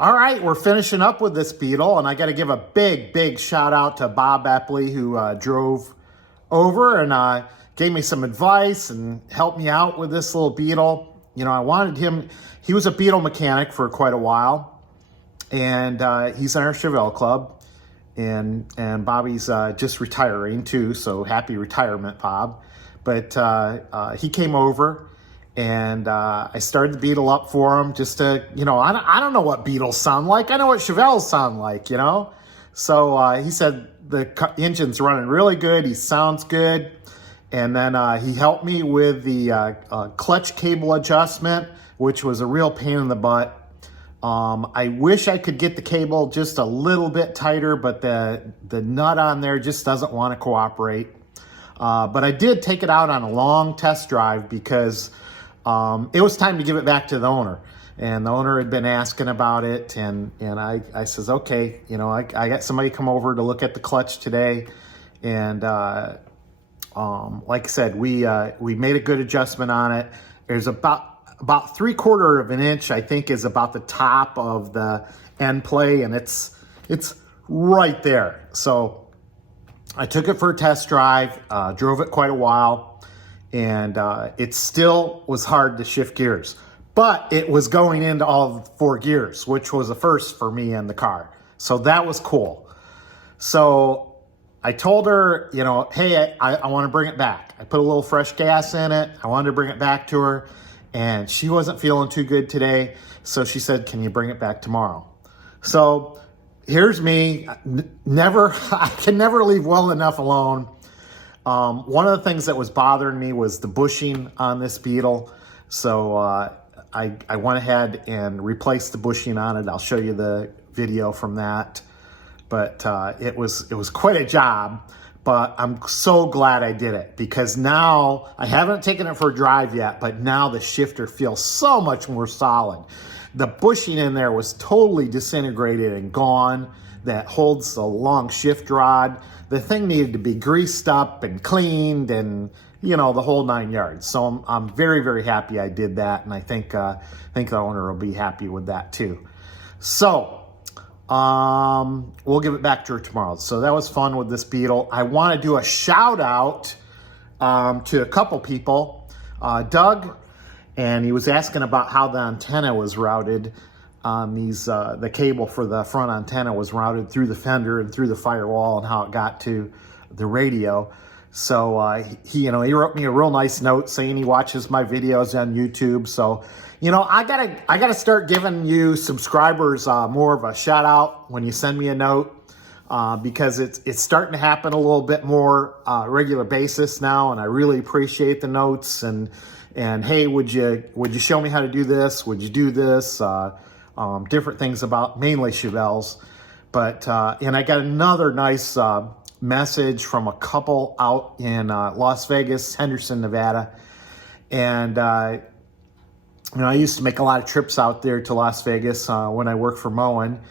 All right, we're finishing up with this Beetle, and I got to give a big shout out to Bob Epley, who drove over and gave me some advice and helped me out with this little Beetle. You know, I wanted him, he was a Beetle mechanic for quite a while, and he's in our Chevelle club, and Bobby's just retiring too, so happy retirement, Bob. But he came over, and I started the Beetle up for him just to, you know, I don't know what Beetles sound like. I know what Chevelles sound like, you know. So he said the engine's running really good. He sounds good. And then he helped me with the clutch cable adjustment, which was a real pain in the butt. I wish I could get the cable just a little bit tighter, but the nut on there just doesn't want to cooperate. But I did take it out on a long test drive because it was time to give it back to the owner, and the owner had been asking about it, and I says, okay, you know, I got somebody come over to look at the clutch today, and like I said, we made a good adjustment on it. There's about 3/4 of an inch, I think, is about the top of the end play, and it's right there. So I took it for a test drive, drove it quite a while, and it still was hard to shift gears, but it was going into all 4 gears, which was a first for me in the car. So that was cool. So I told her, you know, hey, I want to bring it back. I put a little fresh gas in it. I wanted to bring it back to her, and she wasn't feeling too good today. So she said, can you bring it back tomorrow? So here's me, I can never leave well enough alone. One of the things that was bothering me was the bushing on this Beetle. So I went ahead and replaced the bushing on it. I'll show you the video from that. But it was quite a job, but I'm so glad I did it, because now I haven't taken it for a drive yet, but now the shifter feels so much more solid. The bushing in there was totally disintegrated and gone. That holds the long shift rod. The thing needed to be greased up and cleaned, and you know, the whole 9 yards. So I'm very happy I did that, and I think the owner will be happy with that too. So we'll give it back to her tomorrow. So that was fun with this Beetle. I want to do a shout out to a couple people. Doug, and he was asking about how the antenna was routed on these, the cable for the front antenna was routed through the fender and through the firewall, and how it got to the radio. So he wrote me a real nice note saying he watches my videos on YouTube. So, you know, I gotta start giving you subscribers more of a shout out when you send me a note, because it's starting to happen a little bit more regular basis now, and I really appreciate the notes and hey, would you show me how to do this? Would you do this? Different things about mainly Chevelles. But and I got another nice message from a couple out in Las Vegas, Henderson, Nevada. And you know, I used to make a lot of trips out there to Las Vegas when I worked for Moen,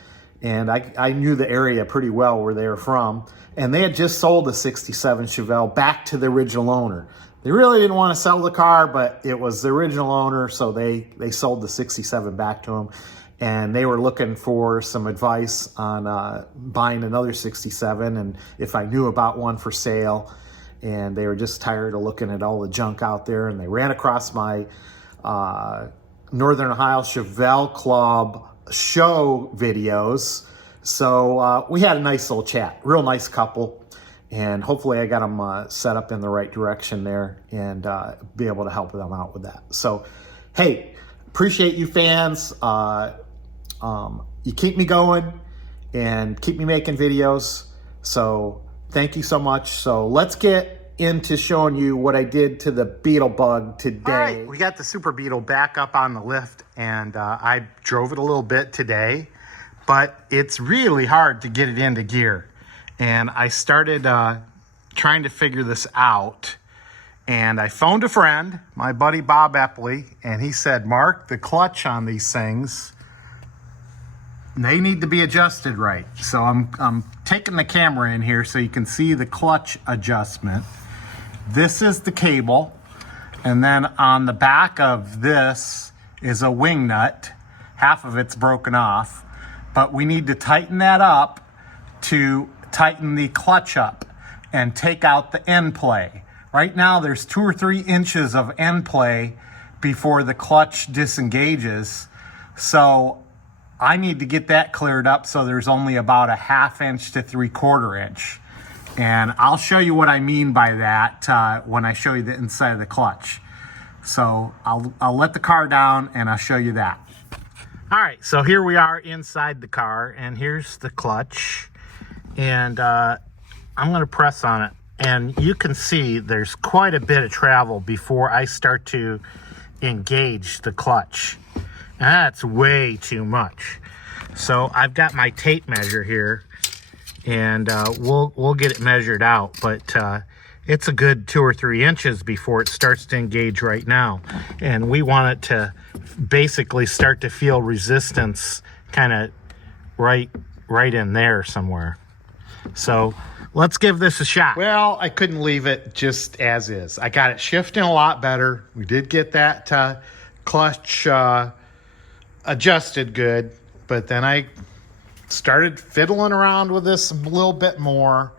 and I knew the area pretty well where they were from. And they had just sold a 67 Chevelle back to the original owner. They really didn't want to sell the car, but it was the original owner, so they sold the 67 back to him. And they were looking for some advice on buying another 67, and if I knew about one for sale. And they were just tired of looking at all the junk out there, and they ran across my Northern Ohio Chevelle Club show videos. So we had a nice little chat, real nice couple, and hopefully I got them set up in the right direction there, and be able to help them out with that. So, hey, appreciate you fans. You keep me going and keep me making videos. So thank you so much. So let's get into showing you what I did to the Beetle bug today. All right, we got the Super Beetle back up on the lift, and I drove it a little bit today, but it's really hard to get it into gear. And I started trying to figure this out, and I phoned a friend, my buddy Bob Epley, and he said, Mark, the clutch on these things, they need to be adjusted right. So I'm taking the camera in here so you can see the clutch adjustment. This is the cable, and then on the back of this is a wing nut. Half of it's broken off. but we need to tighten that up to tighten the clutch up and take out the end play. Right now there's 2 or 3 inches of end play before the clutch disengages. So I need to get that cleared up so there's only about a 1/2 inch to 3/4 inch. And I'll show you what I mean by that when I show you the inside of the clutch. So I'll let the car down and I'll show you that. All right, so here we are inside the car, and here's the clutch. And I'm gonna press on it. And you can see there's quite a bit of travel before I start to engage the clutch. And that's way too much. So I've got my tape measure here, and we'll get it measured out, but it's a good 2 or 3 inches before it starts to engage right now. And we want it to basically start to feel resistance kind of right in there somewhere. So let's give this a shot. Well, I couldn't leave it just as is. I got it shifting a lot better. We did get that clutch adjusted good, but then I started fiddling around with this a little bit more,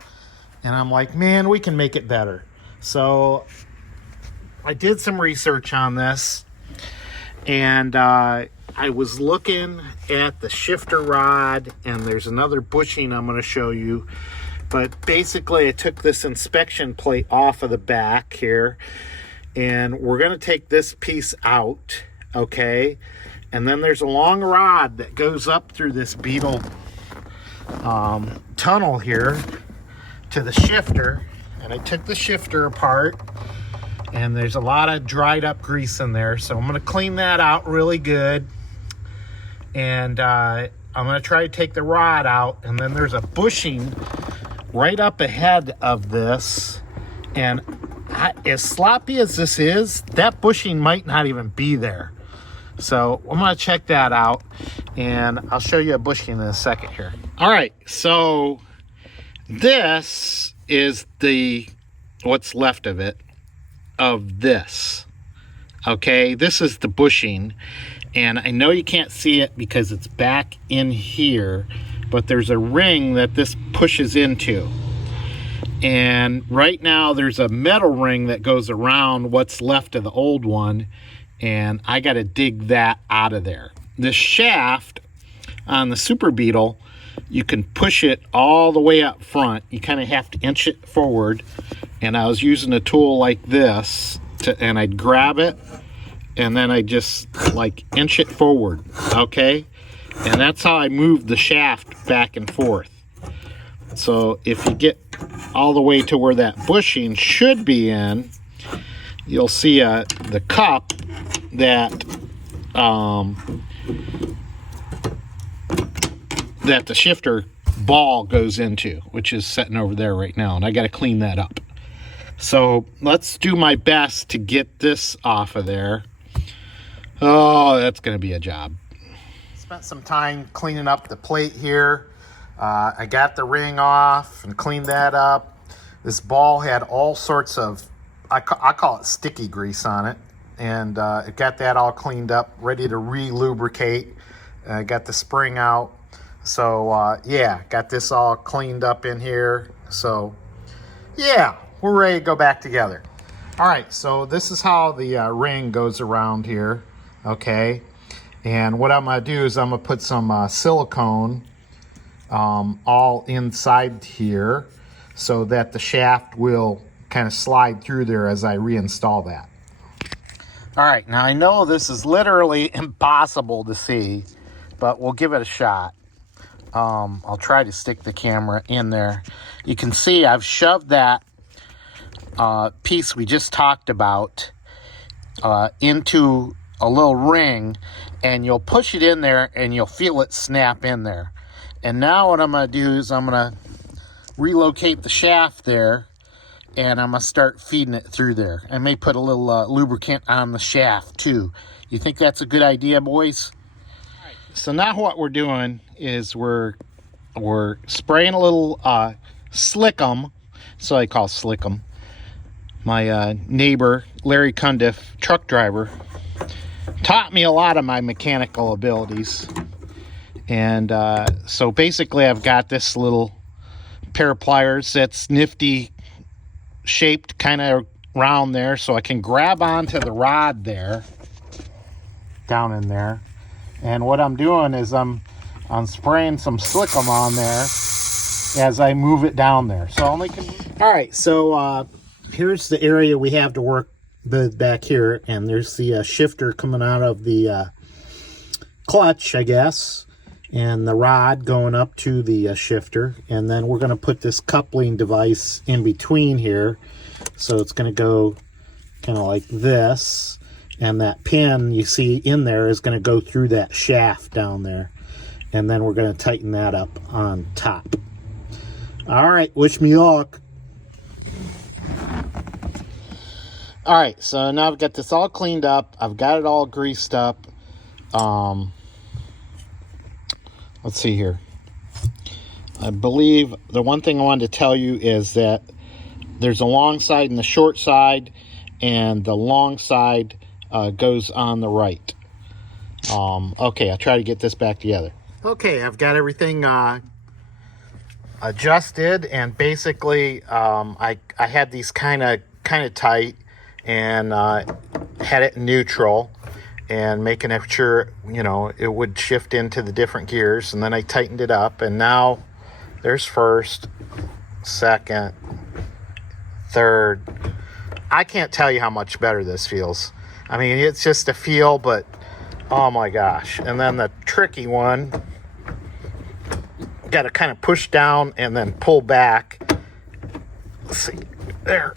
and I'm like, man, we can make it better. So I did some research on this, and I was looking at the shifter rod, and there's another bushing I'm going to show you. But basically I took this inspection plate off of the back here, and we're going to take this piece out, okay? And then there's a long rod that goes up through this Beetle tunnel here to the shifter. And I took the shifter apart, and there's a lot of dried up grease in there. So I'm going to clean that out really good. And I'm going to try to take the rod out. And then there's a bushing right up ahead of this. And as sloppy as this is, that bushing might not even be there. So I'm going to check that out, and I'll show you a bushing in a second here. All right, so this is what's left of it, of this. Okay, this is the bushing, and I know you can't see it because it's back in here, but there's a ring that this pushes into. And right now there's a metal ring that goes around what's left of the old one, and I got to dig that out of there. The shaft on the Super Beetle, you can push it all the way up front. You kind of have to inch it forward, and I was using a tool like this and I'd grab it, and then I just like inch it forward, okay? And that's how I move the shaft back and forth. So if you get all the way to where that bushing should be in, you'll see the cup that that the shifter ball goes into, which is sitting over there right now, and I got to clean that up. So let's do my best to get this off of there. Oh, that's going to be a job. Spent some time cleaning up the plate here. I got the ring off and cleaned that up. This ball had all sorts of, I call it sticky grease on it. And it got that all cleaned up, ready to re-lubricate. Got the spring out. So, yeah, got this all cleaned up in here. So, yeah, we're ready to go back together. All right, so this is how the ring goes around here, okay? And what I'm going to do is I'm going to put some silicone all inside here so that the shaft will kind of slide through there as I reinstall that. All right, now I know this is literally impossible to see, but we'll give it a shot. I'll try to stick the camera in there. You can see I've shoved that piece we just talked about into a little ring, and you'll push it in there and you'll feel it snap in there. And now what I'm going to do is I'm going to relocate the shaft there, and I'm going to start feeding it through there. I may put a little lubricant on the shaft too. You think that's a good idea, boys? All right, so now what we're doing is we're spraying a little slickum. So I call slickum. My neighbor, Larry Cundiff, truck driver, taught me a lot of my mechanical abilities. And so basically I've got this little pair of pliers that's nifty shaped kind of round there, so I can grab onto the rod there, down in there. And what I'm doing is I'm spraying some slickum on there as I move it down there. So all right, so here's the area we have to work with back here, and there's the shifter coming out of the clutch, I guess, and the rod going up to the shifter. And then we're going to put this coupling device in between here, so it's going to go kind of like this, and that pin you see in there is going to go through that shaft down there, and then we're going to tighten that up on top. All right, wish me luck. All right, so now I've got this all cleaned up. I've got it all greased up. Let's see here. I believe the one thing I wanted to tell you is that there's a long side and the short side, and the long side goes on the right. Okay, I'll try to get this back together. Okay, I've got everything adjusted, and basically I had these kind of tight, and had it neutral, and making sure, you know, it would shift into the different gears. And then I tightened it up, and now there's first, second, third. I can't tell you how much better this feels. I mean, it's just a feel, but oh my gosh. And then the tricky one, got to kind of push down and then pull back. Let's see, there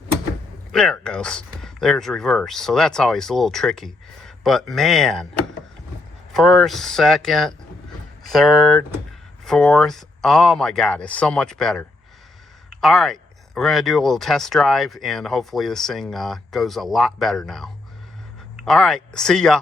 it goes. There's reverse. So that's always a little tricky. But man, first, second, third, fourth, oh my God, it's so much better. All right, we're going to do a little test drive, and hopefully this thing goes a lot better now. All right, see ya.